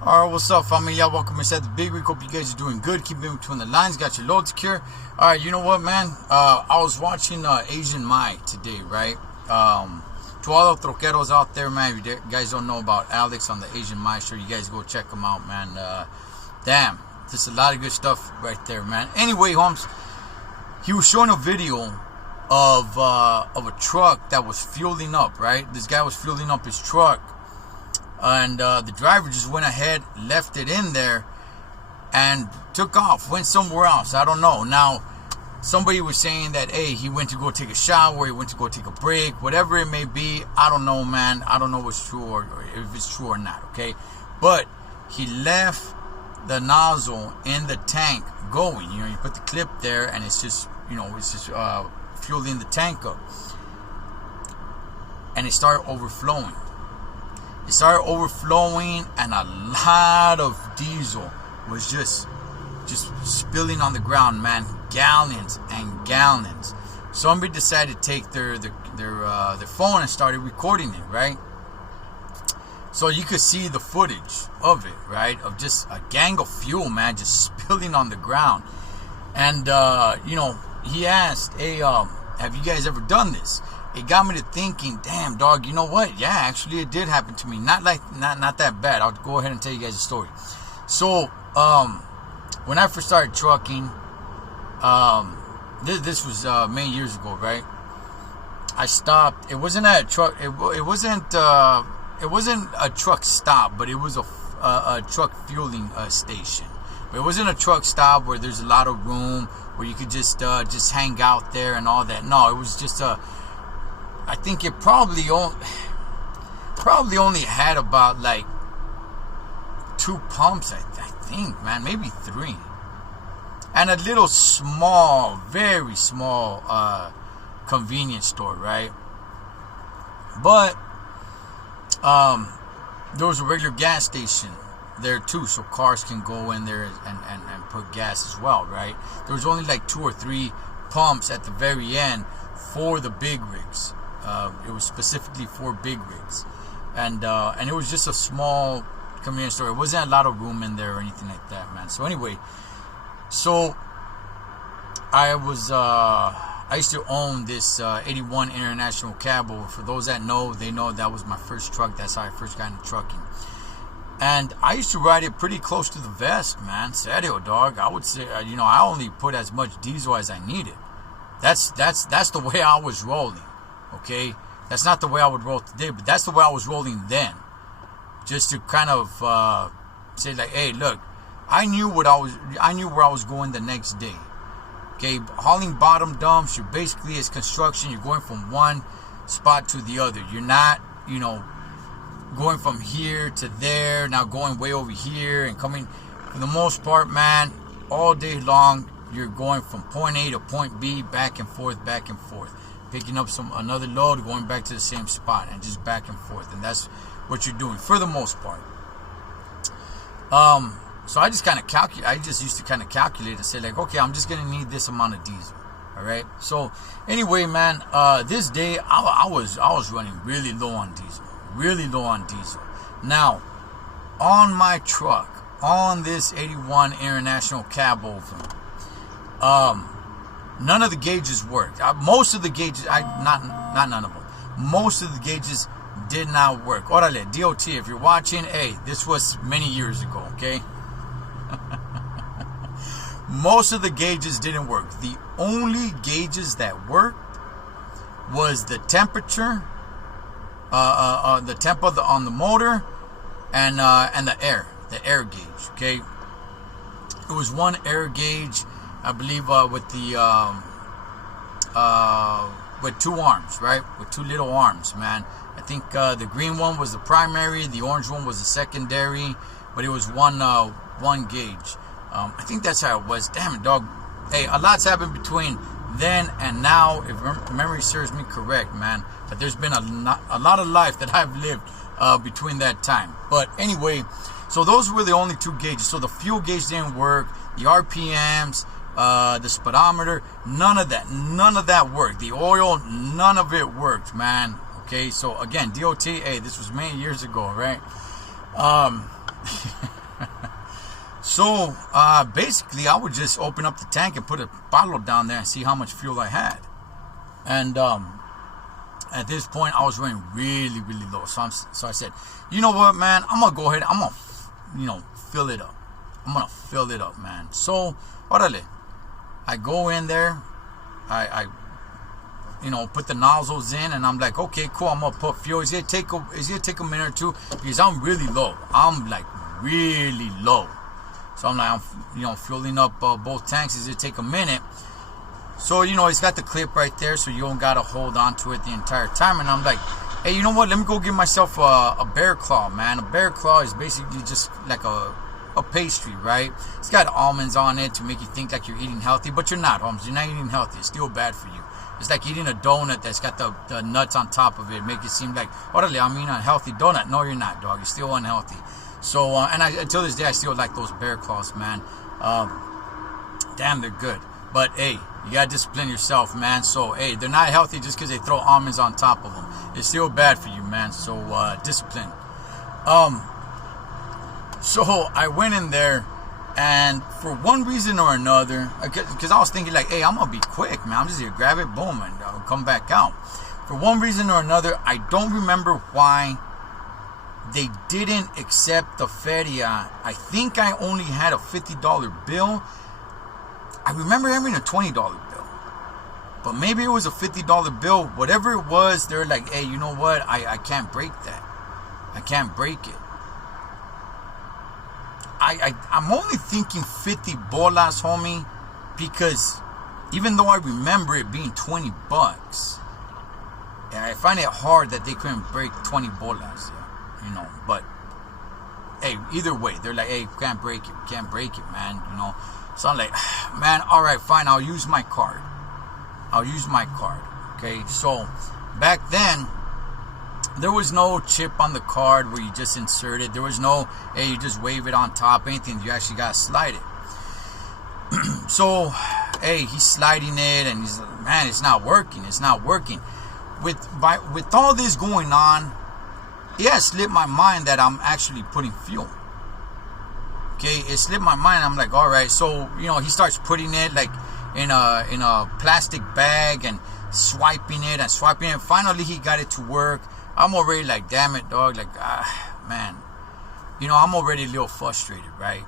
Alright, what's up, familia? Welcome inside the big week. Hope you guys are doing good. Keep in between the lines. Got your load secure. Alright, you know what, man? I was watching Asian Mai today, right? To all the troqueros out there, man, if you guys don't know about Alex on the Asian Mai show, you guys go check him out, man. Damn, just a lot of good stuff right there, man. Anyway, Holmes, he was showing a video of a truck that was fueling up, right? This guy was fueling up his truck. And the driver just went ahead, left it in there, and took off, went somewhere else. I don't know. Now, somebody was saying that, hey, he went to go take a shower, he went to go take a break, whatever it may be. I don't know, man. I don't know what's true or if it's true or not, okay? But he left the nozzle in the tank going. You know, you put the clip there, and it's just, you know, it's just fueling the tank up. And it started overflowing. It started overflowing, and a lot of diesel was just spilling on the ground, man. Gallons and gallons. Somebody decided to take their phone and started recording it, right? So you could see the footage of it, right? Of just a gang of fuel, man, just spilling on the ground. And you know, he asked, hey, have you guys ever done this? It got me to thinking, damn, dog, you know what? Yeah, actually it did happen to me. Not that bad. I'll go ahead and tell you guys a story. So, when I first started trucking, this was many years ago, right? I stopped. It wasn't at a truck. It wasn't a truck stop, but it was a truck fueling station. But it wasn't a truck stop where there's a lot of room where you could just hang out there and all that. No, it was just I think it probably only had about like 2 pumps, I think, man, maybe 3, and a little small, very small convenience store, right? But there was a regular gas station there too, so cars can go in there and put gas as well, right? There was only like 2 or 3 pumps at the very end for the big rigs. It was specifically for big rigs, and it was just a small convenience store. It wasn't a lot of room in there or anything like that, man. So anyway, so I used to own this 81 International Cab Over. For those that know, they know that was my first truck. That's how I first got into trucking, and I used to ride it pretty close to the vest, man. Serio, dog. I would say, you know, I only put as much diesel as I needed. That's the way I was rolling. Okay, that's not the way I would roll today, but that's the way I was rolling then. Just to kind of say like, hey, look, I knew where I was going the next day. Okay, hauling bottom dumps, you're basically, as construction, you're going from one spot to the other. You're not, you know, going from here to there, now going way over here and coming. For the most part, man, all day long, you're going from point A to point B, back and forth, picking up another load, going back to the same spot, and just back and forth. And that's what you're doing for the most part. So I just kind of calculate. I just used to kind of calculate and say like, okay, I'm just gonna need this amount of diesel. All right. So anyway, man, this day I was running really low on diesel. Now, on my truck, on this 81 International Cab Over, none of the gauges worked. Most of the gauges, not none of them. Most of the gauges did not work. Orale, DOT, if you're watching, hey, this was many years ago, okay? Most of the gauges didn't work. The only gauges that worked was the temperature, the temp on the motor, and the air gauge, okay? It was one air gauge, I believe, with two arms, right? With 2 little arms, man. I think the green one was the primary, the orange one was the secondary, but it was one gauge. I think that's how it was. Damn it, dog. Hey, a lot's happened between then and now, if memory serves me correct, man. But there's been a lot of life that I've lived between that time. But anyway, so those were the only 2 gauges. So the fuel gauge didn't work, the RPMs, the speedometer, none of that worked. The oil, none of it worked, man. Okay, so again, DOT, hey, this was many years ago, right? So basically, I would just open up the tank and put a bottle down there and see how much fuel I had. And at this point, I was running really, really low. So I said, you know what, man? I'm gonna go ahead. I'm gonna, fill it up. I'm gonna fill it up, man. So, orale. I go in there. I put the nozzles in, and I'm like, okay, cool. I'm gonna put fuel. It's gonna take a minute or two because I'm really low. I'm like really low. So I'm like, I'm filling up both tanks. It's gonna take a minute. So it's got the clip right there, so you don't gotta hold on to it the entire time. And I'm like, hey, you know what? Let me go get myself a bear claw, man. A bear claw is basically just like a pastry, right? It's got almonds on it to make you think like you're eating healthy, but you're not, Holmes. You're not eating healthy. It's still bad for you. It's like eating a donut that's got the nuts on top of it. Make it seem like, orale, I'm eating a healthy donut. No, you're not, dog. You're still unhealthy. So, and until this day, I still like those bear claws, man. Damn, they're good. But, hey, you got to discipline yourself, man. So, hey, they're not healthy just because they throw almonds on top of them. It's still bad for you, man. So, discipline. So, I went in there, and for one reason or another, because I was thinking like, hey, I'm going to be quick, man. I'm just going to grab it, boom, and I'll come back out. For one reason or another, I don't remember why they didn't accept the feria. I think I only had a $50 bill. I remember having a $20 bill. But maybe it was a $50 bill. Whatever it was, they're like, hey, you know what? I can't break that. I can't break it. I'm only thinking 50 bolas, homie, because even though I remember it being $20, I find it hard that they couldn't break 20 bolas, but hey, either way, they're like, hey, can't break it, man, So I'm like, man, all right, fine, I'll use my card, okay? So back then, there was no chip on the card where you just insert it. There was no, hey, you just wave it on top, anything. You actually got to slide it. So, hey, he's sliding it, and he's like, man, it's not working. With all this going on, it has slipped my mind that I'm actually putting fuel. Okay, it slipped my mind. I'm like, all right. So, he starts putting it like in a plastic bag and swiping it. Finally, he got it to work. I'm already like, damn it, dog. Like, man. I'm already a little frustrated, right?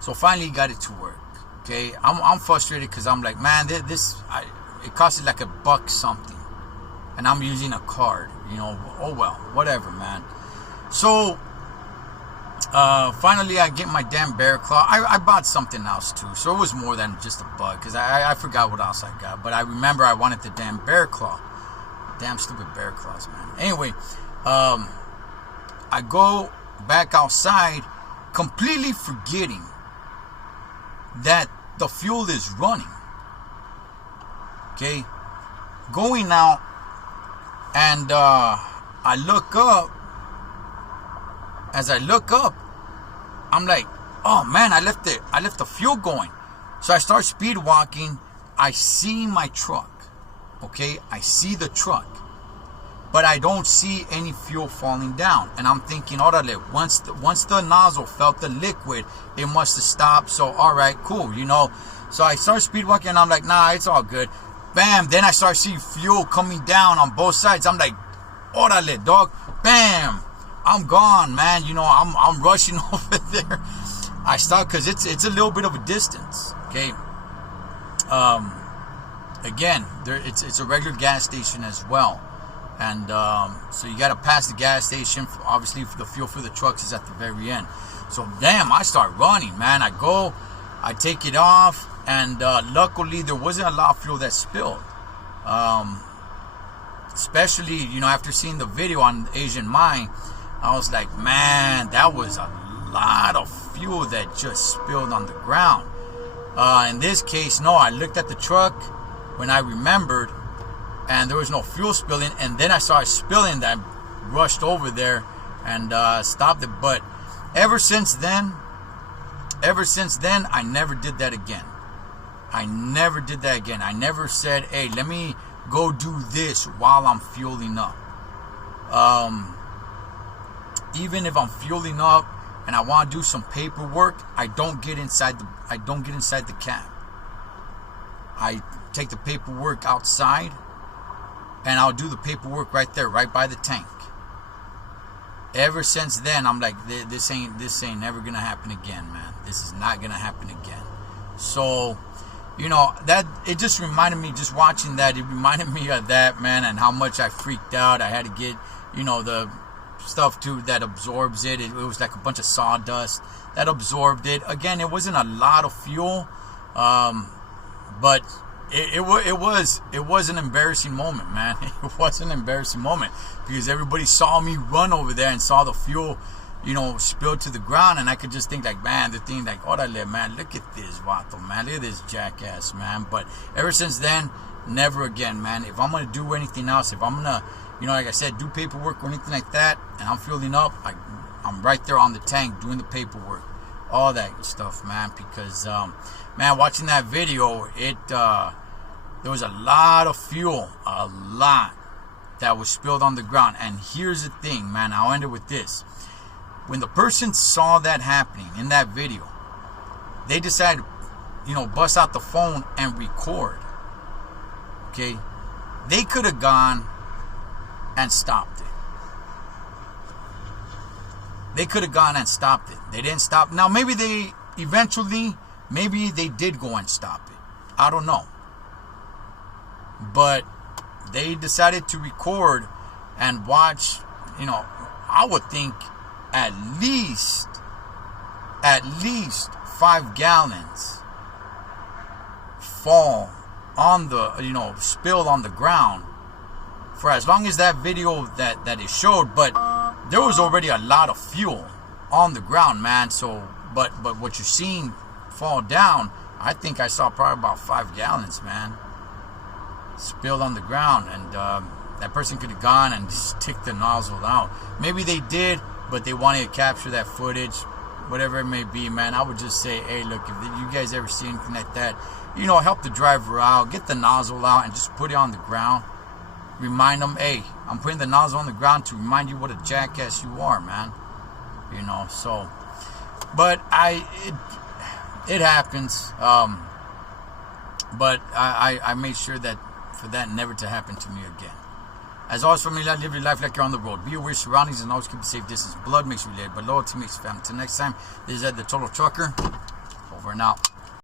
So finally, he got it to work. Okay, I'm frustrated because I'm like, man, it costed like $1 something, and I'm using a card. Oh well, whatever, man. So finally, I get my damn bear claw. I bought something else too, so it was more than just $1 because I forgot what else I got. But I remember I wanted the damn bear claw. Damn stupid bear claws, man. Anyway, I go back outside, completely forgetting that the fuel is running. Okay, going out, and I look up. As I look up, I'm like, oh man, I left the fuel going. So I start speed walking. I see my truck. Okay, I see the truck, but I don't see any fuel falling down. And I'm thinking, orale, once the nozzle felt the liquid, it must have stopped. So all right, cool, So I start speed walking, and I'm like, nah, it's all good. Bam! Then I start seeing fuel coming down on both sides. I'm like, orale, dog. Bam! I'm gone, man. I'm rushing over there. I stop because it's a little bit of a distance. Okay. Again, it's a regular gas station as well, and so you got to pass the gas station. Obviously, the fuel for the trucks is at the very end. So damn, I start running, man. I take it off, and luckily there wasn't a lot of fuel that spilled. Especially, after seeing the video on Asian Mine, I was like, man, that was a lot of fuel that just spilled on the ground. In this case, no, I looked at the truck when I remembered, and there was no fuel spilling, and then I saw it spilling. That I rushed over there and stopped it. But ever since then, I never did that again. I never said, hey, let me go do this while I'm fueling up. Even if I'm fueling up and I want to do some paperwork, I don't get inside the cab. I take the paperwork outside, and I'll do the paperwork right there, right by the tank. Ever since then, I'm like, this ain't never gonna happen again, man. This is not gonna happen again. So, you know, that it just reminded me, just watching that, it reminded me of that, man, and how much I freaked out. I had to get, you know, the stuff too that absorbs it. It was like a bunch of sawdust that absorbed it. Again, it wasn't a lot of fuel, but it was an embarrassing moment, man. It was an embarrassing moment because everybody saw me run over there and saw the fuel, you know, spill to the ground, and I could just think like, man, the thing like, orale, man, look at this vato, man, look at this jackass, man. But ever since then, never again, man. If I'm gonna do anything else, if I'm gonna, you know, like I said, do paperwork or anything like that, and I'm fueling up, I'm right there on the tank doing the paperwork, all that stuff, man. Because, man, watching that video, there was a lot of fuel, a lot that was spilled on the ground. And here's the thing, man, I'll end it with this. When the person saw that happening in that video, they decided, you know, bust out the phone and record. Okay? They could have gone and stopped it. They could have gone and stopped it. They didn't stop. Now, maybe they did go and stop it. I don't know. But they decided to record and watch, you know, I would think at least 5 gallons fall on the, you know, spilled on the ground for as long as that video that it showed. But there was already a lot of fuel on the ground, man. So but what you're seeing fall down, I think I saw probably about 5 gallons, man, spilled on the ground. And that person could have gone and just ticked the nozzle out. Maybe they did, but they wanted to capture that footage, whatever it may be, man. I would just say, hey, look, if you guys ever see anything like that, you know, help the driver out, get the nozzle out and just put it on the ground. Remind them, hey, I'm putting the nozzle on the ground to remind you what a jackass you are, man. You know, so, but it happens. But I made sure that for that never to happen to me again. As always, for me, live your life like you're on the road. Be aware of your surroundings and always keep a safe distance. Blood makes you live, but loyalty makes you family. Until next time, this is Ed, the Thecholotrucker. Over and out.